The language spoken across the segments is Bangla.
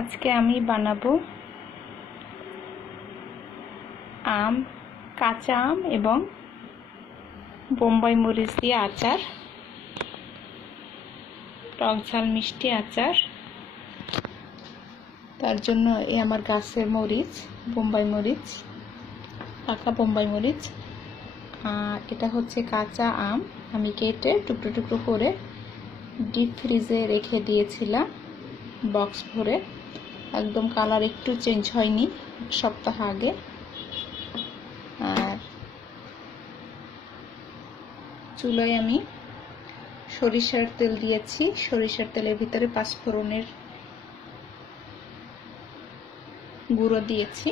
আজকে আমি বানাবো আম, কাঁচা আম এবং বোম্বাই মরিচ দিয়ে আচার, টক ঝাল মিষ্টি আচার। তার জন্য এই আমার গাছের মরিচ, বোম্বাই মরিচ, পাকা বোম্বাই মরিচ। আর এটা হচ্ছে কাঁচা আম, আমি কেটে টুকরো টুকরো করে ডিপ ফ্রিজে রেখে দিয়েছিলাম বক্স ভরে। একদম কালার একটু চেঞ্জ হয়নি সপ্তাহ আগে। আর চুলায় আমি সরিষার তেল দিয়েছি, সরিষার তেলের ভিতরে পাঁচফোড়নের গুঁড়ো দিয়েছি।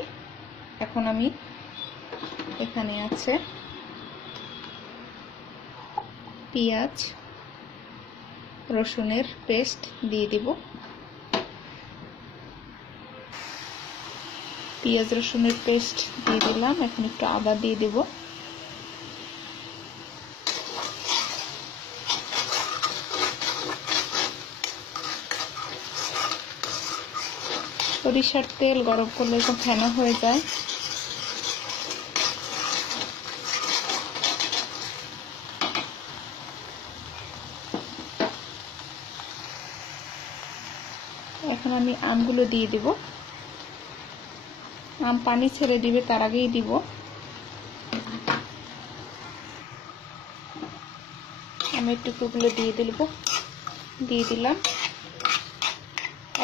এখন আমি এখানে আছে পেঁয়াজ রসুনের পেস্ট দিয়ে দিব। পেঁয়াজ রসুনের পেস্ট দিয়ে দিলাম। এখন একটু আদা দিয়ে দেব। সরিষার তেল গরম করলে তো ফেনা হয়ে যায়। এখন আমি আমগুলো দিয়ে দেব। আম পানি ছেড়ে দিবে, তার আগেই দিব। আমের টুকরোগুলো দিয়ে দিলাম।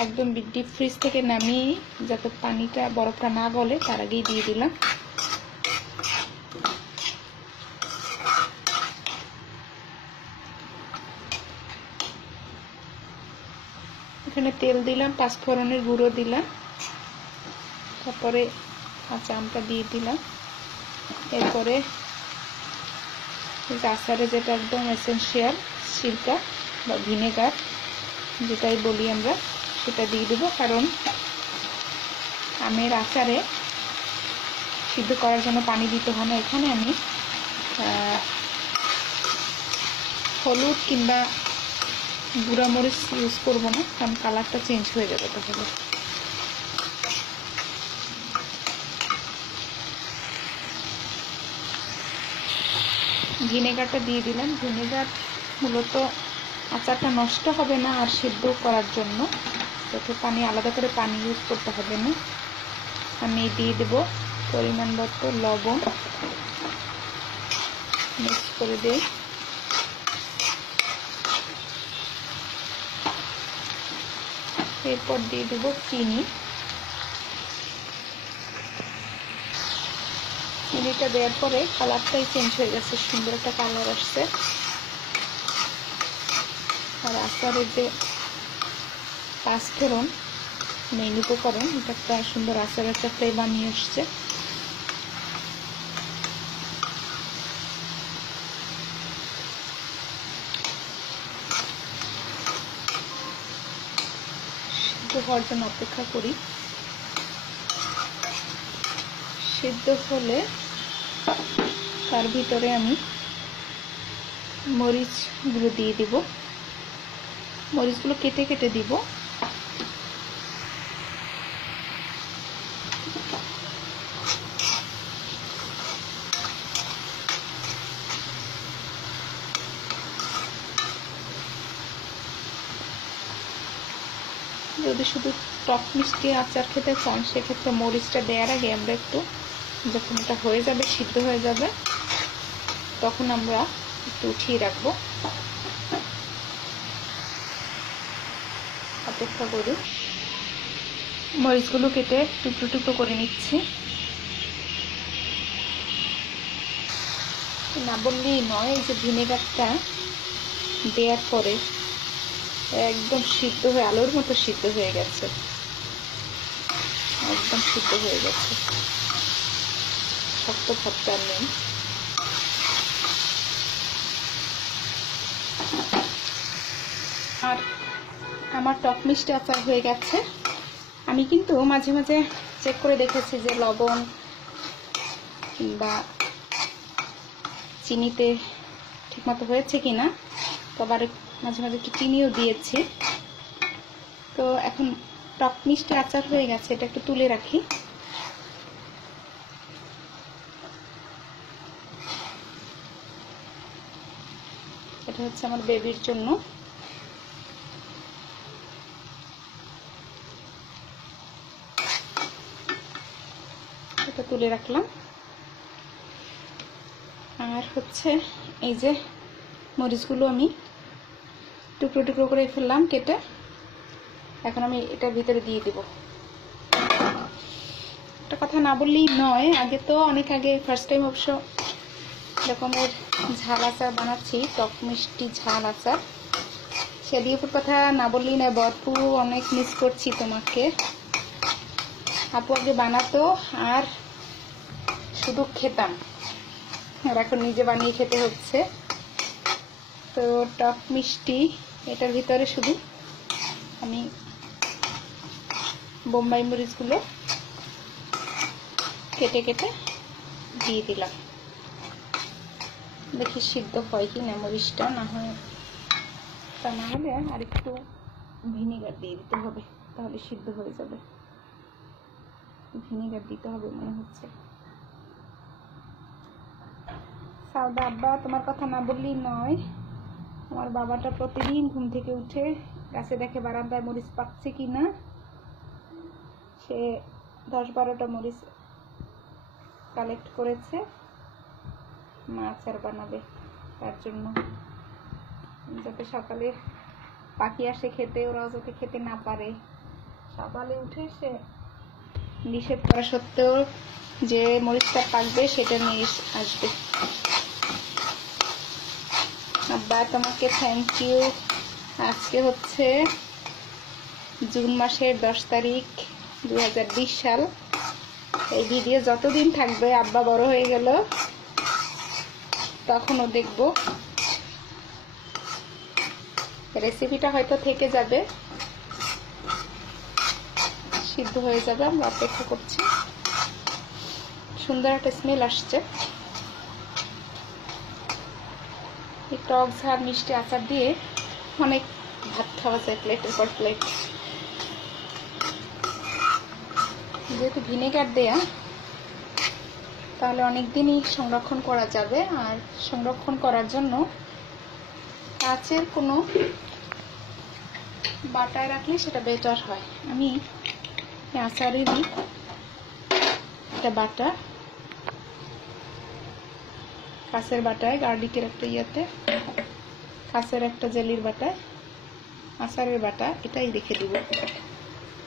একদম ডিপ ফ্রিজ থেকে নামিয়ে যাতে পানিটা বরফটা না গলে তার আগেই দিয়ে দিলাম। এখানে তেল দিলাম, পাঁচফোড়নের গুঁড়ো দিলাম, তারপরে কাঁচা আমটা দিয়ে দিলাম। এরপরে আচারে যেটা একদম এসেনশিয়াল, সিরকা বা ভিনেগার যেটাই বলি আমরা, সেটা দিয়ে দেবো। কারণ আমের আচারে সিদ্ধ করার জন্য পানি দিতে হয় না। এখানে আমি হলুদ কিংবা গুঁড়া মরিচ ইউজ করবো না, কারণ কালারটা চেঞ্জ হয়ে যাবে তাহলে। ভিনেগারটা দিয়ে দিলাম। ভিনেগার মূলত আচারটা নষ্ট হবে না আর সিদ্ধ করার জন্য, যাতে পানি আলাদা করে পানি ইউজ করতে হবে না। আমি দিয়ে দেব পরিমাণ মতো লবণ, মিক্স করে দিই। এরপর দিয়ে দেব চিনি। চিনিটা দেওয়ার পরে কালারটাই চেঞ্জ হয়ে গেছে, সুন্দর একটা কালার আসছে। আর আচারের যে পাঁচফোড়ন মেইন উপকরণ, এটা একটা সুন্দর আচার একটা ফ্লেভার নিয়ে আসছে। সিদ্ধ হওয়ার জন্য অপেক্ষা করি। সিদ্ধ হলে তার ভিতরে আমি মরিচগুলো দিয়ে দিব। মরিচগুলো কেটে কেটে দিব। যদি শুধু টক মিষ্টি আচার খেতে চান, সেক্ষেত্রে মরিচটা দেওয়ার আগে আমরা একটু, যখন এটা হয়ে যাবে, সিদ্ধ হয়ে যাবে, তখন আমরা একটু উঠিয়ে রাখবো। অপেক্ষা করি। মরিচগুলো কেটে টুকরো টুকরো করে নিচ্ছি। না বললেই নয়, এই যে ভিনেগারটা দেওয়ার পরে একদম সিদ্ধ হয়ে আলুর মতো সিদ্ধ হয়ে গেছে, একদম সিদ্ধ হয়ে গেছে, শক্ত ভাবটা নেই। আর আমার টক মিষ্টি আচার হয়ে গেছে। আমি কিন্তু মাঝে মাঝে চেক করে দেখেছি যে লবণ কিংবা চিনিতে ঠিকমতো হয়েছে কিনা, তো আবার মাঝে মাঝে একটু চিনিও দিয়েছি। তো এখন টক মিষ্টি আচার হয়ে গেছে, এটা একটু তুলে রাখি। এটা হচ্ছে আমার বেবির জন্য। এটা তুলে রাখলাম। আর হচ্ছে এই যে মরিচগুলো আমি টুকরো টুকরো করে ফেললাম কেটে, এখন আমি এটার ভিতরে দিয়ে দেব। একটা কথা না বললেই নয়, আগে তো অনেক আগে ফার্স্ট টাইম অবশ্য এরকমের ঝাল আচার বানাচ্ছি, টক মিষ্টি ঝাল আচার। সেদিকে কথা না বললেই নয়, বরপু অনেক মিস করছি তোমাকে। আপু আগে বানাতো আর শুধু খেতাম, আর এখন নিজে বানিয়ে খেতে হচ্ছে। তো টক মিষ্টি এটার ভিতরে শুধু আমি বোম্বাই মরিচগুলো কেটে কেটে দিয়ে দিলাম। দেখি সিদ্ধ হয় কি না মরিচটা, না হয় তা না হলে আর একটু ভিনেগার দিয়ে দিতে হবে, তাহলে সিদ্ধ হয়ে যাবে। ভিনেগার দিতে হবে মনে হচ্ছে। সাউদা আব্বা তোমার কথা না বললেই নয়, আমার বাবাটা প্রতিদিন ঘুম থেকে উঠে গাছে দেখে বারান্দায় মরিচ পাকছে কিনা, সে 10-12টা মরিচ কালেক্ট করেছে, মা আচার বানাবে তার জন্য, যাতে সকালে পাখি আসে খেতে, ওরাও যাতে খেতে না পারে। সকালে উঠে সে নিষেধ করা সত্ত্বেও যে মরিচটা পাকবে সেটা নিয়ে আসবে। আব্বা তোমাকে থ্যাংক ইউ। আজকে হচ্ছে জুন মাসের 10 তারিখ 2020 সাল। এই ভিডিও যতদিন থাকবে, আব্বা বড় হয়ে গেল তখনও দেখব। রেসিপিটা হয়তো থেকে যাবে, সিদ্ধ হয়ে যাবে, আমরা অপেক্ষা করছি। সুন্দর একটা স্মেল আসছে। এই টক ঝাল মিষ্টি আচার দিয়ে অনেক ভাত খাওয়া যায়, প্লেটের পর প্লেট। যেহেতু ভিনেগার দেয়া, তাহলে অনেক দিনই সংরক্ষণ করা যাবে। আর সংরক্ষণ করার জন্য কাচের কোনো বাটায় রাখলে সেটা বেটার হয়। আমি আচারেরই একটা বাটা, কাঁচের বাটায়, গার্লিকের একটা ইয়েতে, কাঁচের একটা জেলির বাটায়, আচারের বাটা, এটাই রেখে দিব,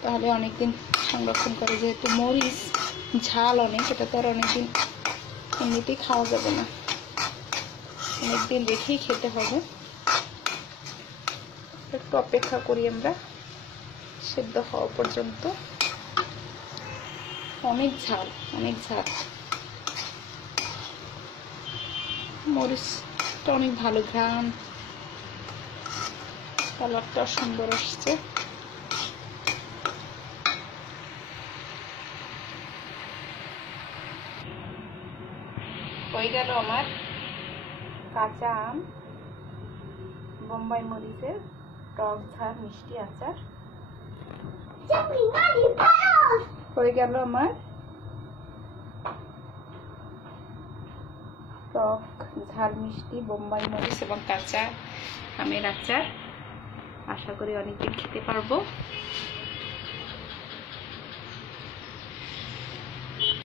তাহলে অনেকদিন সংরক্ষণ করে। যেহেতু মরিচ ঝাল অনেক, এটা তো আর অনেকদিন এমনিতেই খাওয়া যাবে না, অনেকদিন রেখেই খেতে হবে। একটু অপেক্ষা করি আমরা সেদ্ধ হওয়া পর্যন্ত। অনেক ঝাল, অনেক ঝাল। মরিচটা অনেক ভালো, ঘ্রাণ, কালারটা সুন্দর আসছে। হয়ে গেল আমার কাঁচা আম, বোম্বাই মরিচের টক ঝাল মিষ্টি আচার। হয়ে গেল আমার টক ঝাল মিষ্টি বোম্বাই মরিচ এবং কাঁচা আমের আচার। আশা করি অনেকদিন খেতে পারবো।